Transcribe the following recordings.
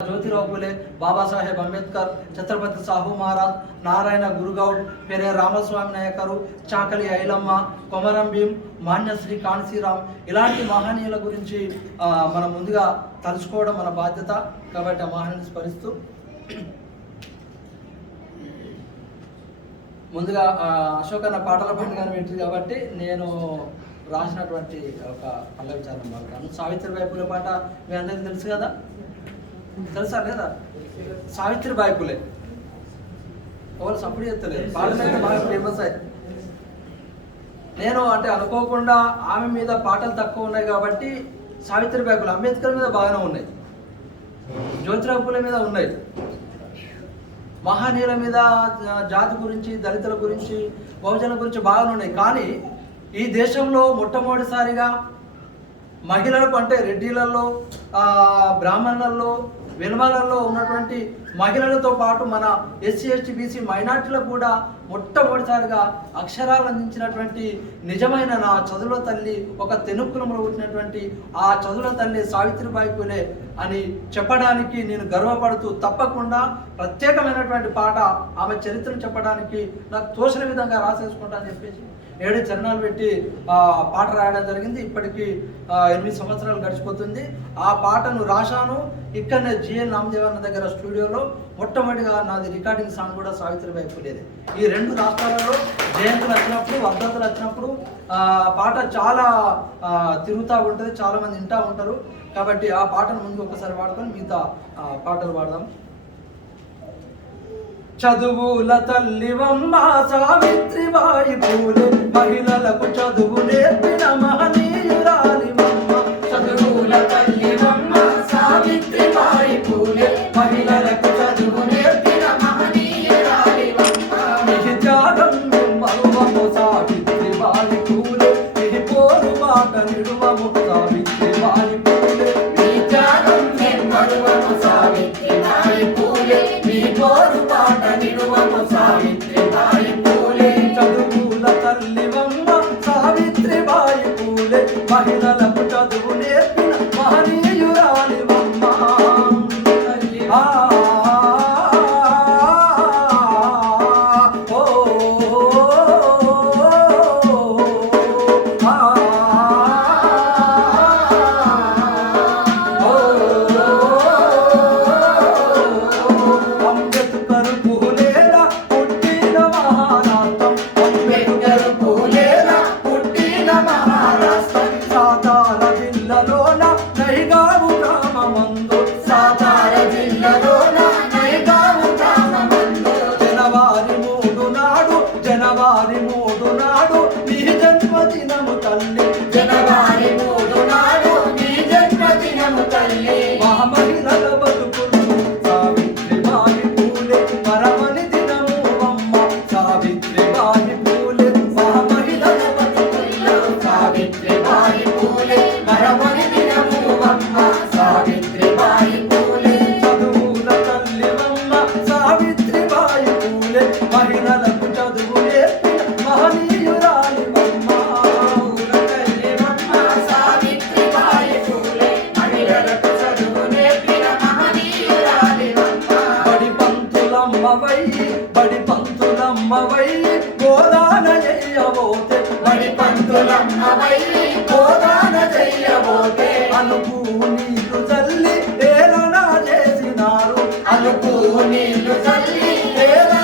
జ్యోతిరావు పూలే బాబాసాహెబ్ అంబేద్కర్ ఛత్రపతి సాహు మహారాజ్ నారాయణ గురుగౌడ్ పెరే రామస్వామి నాయకరు చాకలి ఐలమ్మ కొమరం భీం మాన్యశ్రీ కాన్సీరామ్ ఇలాంటి మహనీయుల గురించి మనం ముందుగా తలుచుకోవడం మన బాధ్యత. కాబట్టి ఆ మహనీయుని స్మరిస్తూ ముందుగా అశోకన్న అశోక్ అన్న పాటల పండుగను పెట్టింది కాబట్టి నేను రాసినటువంటి ఒక పల్లవి చాలం పాడతాను సావిత్రిబాయి పూల పాట మీ అందరికీ తెలుసు కదా? తెలుసా లేదా? సావిత్రి బాయిపులే ఎవరు సపోర్ట్ చేస్తలేదు. పాటలు బాగా ఫేమస్ అయ్యాయి నేను అంటే అనుకోకుండా ఆమె మీద పాటలు తక్కువ ఉన్నాయి కాబట్టి సావిత్రి బాయిపులు అంబేద్కర్ మీద బాగానే ఉన్నాయి. జ్యోతిరావు మీద ఉన్నాయి. మహానీయుల మీద జాతి గురించి దళితుల గురించి బహుజనుల గురించి బాగానే ఉన్నాయి. కానీ ఈ దేశంలో మొట్టమొదటిసారిగా మహిళలకు అంటే రెడ్డిలలో బ్రాహ్మణులలో వెనుమలలో ఉన్నటువంటి మహిళలతో పాటు మన ఎస్సీ ఎస్టీ బీసీ మైనార్టీలకు కూడా మొట్టమొదటిసారిగా అక్షరాలు అందించినటువంటి నిజమైన నా చదువుల తల్లి ఒక తెనుకులంలో పుట్టినటువంటి ఆ చదువుల తల్లి సావిత్రిబాయి పూలే అని చెప్పడానికి నేను గర్వపడుతూ తప్పకుండా ప్రత్యేకమైనటువంటి పాట ఆమె చరిత్రను చెప్పడానికి నాకు తోచిన విధంగా రాసేసుకుంటా అని చెప్పేసి ఏడు చరణాలు పెట్టి పాట రాయడం జరిగింది. ఇప్పటికీ ఎనిమిది సంవత్సరాలు గడిచిపోతుంది. ఆ పాటను రాశాను. ఇక్కడనే జిఎన్ నామదేవన్న దగ్గర స్టూడియోలో. మొట్టమొదటిగా నాది రికార్డింగ్ సాంగ్ కూడా సావిత్రిబాయి పూలేది. ఈ రెండు రాష్ట్రాలలో జయంతులు వచ్చినప్పుడు వర్ధంతులు వచ్చినప్పుడు పాట చాలా తిరుగుతూ ఉంటుంది. చాలామంది వింటూ ఉంటారు. కాబట్టి ఆ పాటను ముందు ఒకసారి పాడుకొని మిగతా పాటలు పాడదాం. చదువుల తల్లివమ్మ సావిత్రిబాయి పూలే. మహిళలకు చదువు నేర్పిన మహనీయురాలివమ్మ. చదువుల తల్లివమ్మ సావిత్రిబాయి పూలే. మహిళలకు చదువు నేర్పిన మహనీయురాలివమ్మ. ఇది త్యాగం మరువము సావిత్రిబాయి పూలే. ఇది పోరు మాట నిడువము సావిత్రిబాయి పూలే. నీ మరువము నిర్మరువము సావిత్రిబాయి పూలే. నీ పోరు మహిళలకు చదువు నేర్పిన పుట్టిన మహారాష్ట్రం సాతార జిల్లాలోన నైగావు గ్రామమందు. సాతార జిల్లాలోన నైగావు గ్రామమందు. జనవరి మూడు నాడు జనవరి మూడు నాడు నీ జన్మదినము తల్లి. జనవరి మూడు నాడు నీ జన్మదినము తల్లి. మహమహిళల బతుకులు ఎయ్యబోతే బడి పంతులమ్మవై గోదాన చెయ్యబోతే అనుకు నీరు చల్లి ఏలనా చేసినారు. అలుపు నీళ్ళు చల్లి వేదన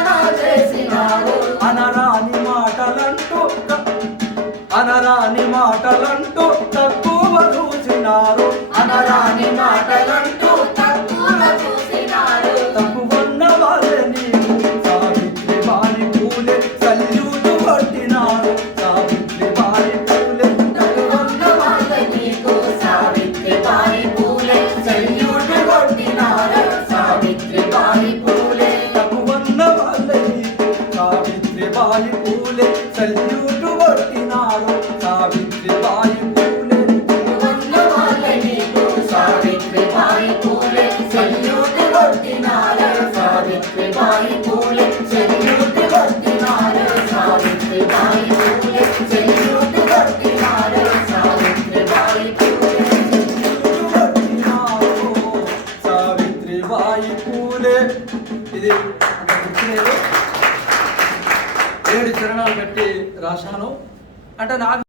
ఇది అంత ఏడు చరణాలు కట్టి రాశాను. అంటే నాకు